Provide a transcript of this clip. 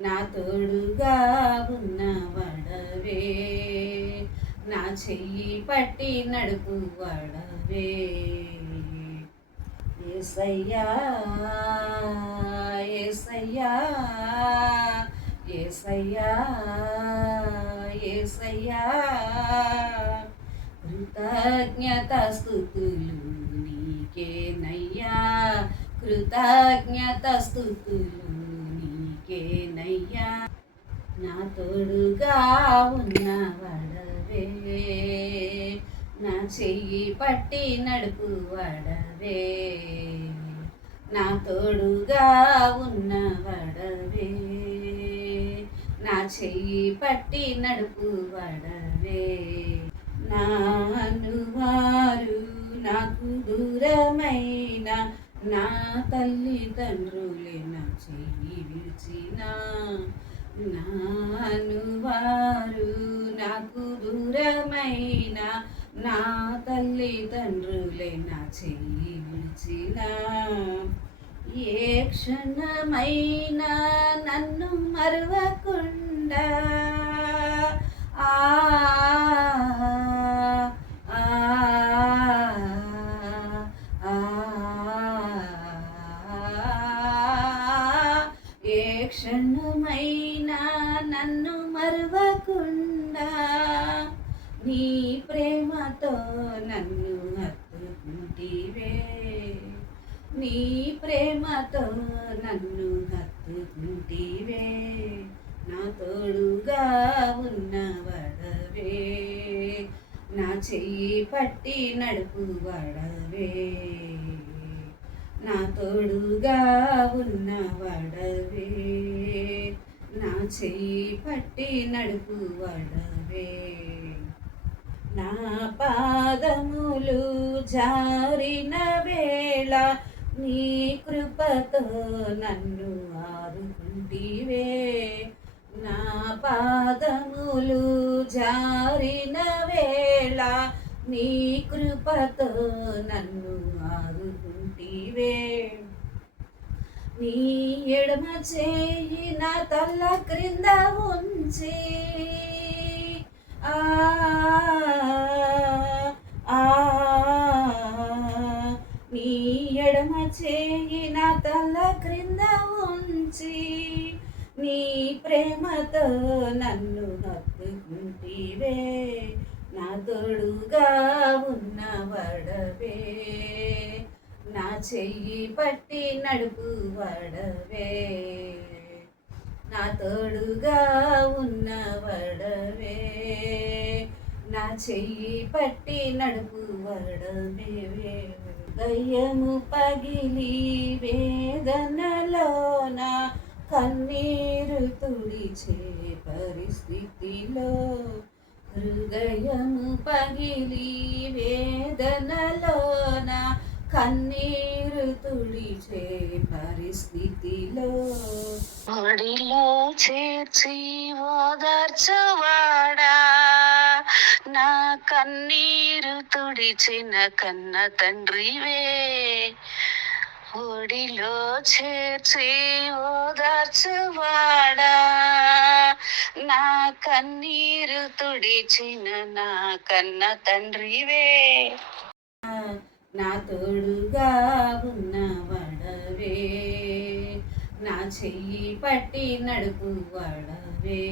నా తోడుగా ఉన్నవాడవే, నా చెయ్యి పట్టి నడుపు వాడవే. యేసయ్యా యేసయ్యా యేసయ్యా యేసయ్యా, కృతజ్ఞతాస్తుతులు నీకేనయ్యా, కృతజ్ఞతాస్తుతులు నీకేనయ్యా. నా తోడుగా ఉన్నవాడవే, నా చెయ్యి పట్టి నడుపు వాడవే. నా తోడుగా ఉన్నవాడవే, నా చెయ్యి పట్టి నడుపు వాడవే. నా అనువారు నాకు దూరమైన నా తల్లిదండ్రులే నా చెయ్యి విడిచిన, నా అనువారు నాకు దూరమైన నా తల్లిదండ్రులే నా చెయ్యి విడిచిన, ఏ క్షణమైనా నన్ను మరవకుండా ఏ క్షణమైనా నన్ను మరవకుండా నీ ప్రేమతో నన్ను హత్తుకుంటివే, నీ ప్రేమతో నన్ను హత్తుకుంటివే. నా తోడుగా ఉన్నవాడవే, నా చెయ్యి పట్టి నడుపు వాడవే. నా తోడుగా ఉన్నవాడవే, నా చెయ్యి పట్టి నడుపు వాడవే. నా పాదములు జారిన వేళ నీ కృపతో నన్ను ఆదుకుంటివే, నా పాదములు జారిన వేళ నీ కృపతో నన్ను ఆదుకుంటివే. నీ ఎడమ చేయి నా తల్ల క్రింద ఉంచి నీ ఎడమ చేయి నా తల క్రింద ఉంచి నీ ప్రేమతో నన్ను హత్తుకుంటివే. నా తోడుగా ఉన్నవాడవే, నా చెయ్యి పట్టి నడుపు వాడవే. నా తోడుగా ఉన్నవాడవే, నా చెయ్యి పట్టి నడుపు వాడవే. హృదయము పగిలి వేదనలోన కన్నీరు తుడిచే పరిస్థితిలో, హృదయము పగిలి వేదనలోన కన్నీరు తుడిచే పరిస్థితిలో, ఒడిలో చేర్చి ఓదార్చువాడా, నా కన్నీరు తుడిచిన కన్న తండ్రివే. ఒడిలో చేర్చి ఓదార్చువాడా, నా కన్నీరు తుడిచిన నా కన్న తండ్రివే. నా తోడుగా ఉన్నవాడవే, నా చెయ్యి పట్టి నడుపు వాడవే.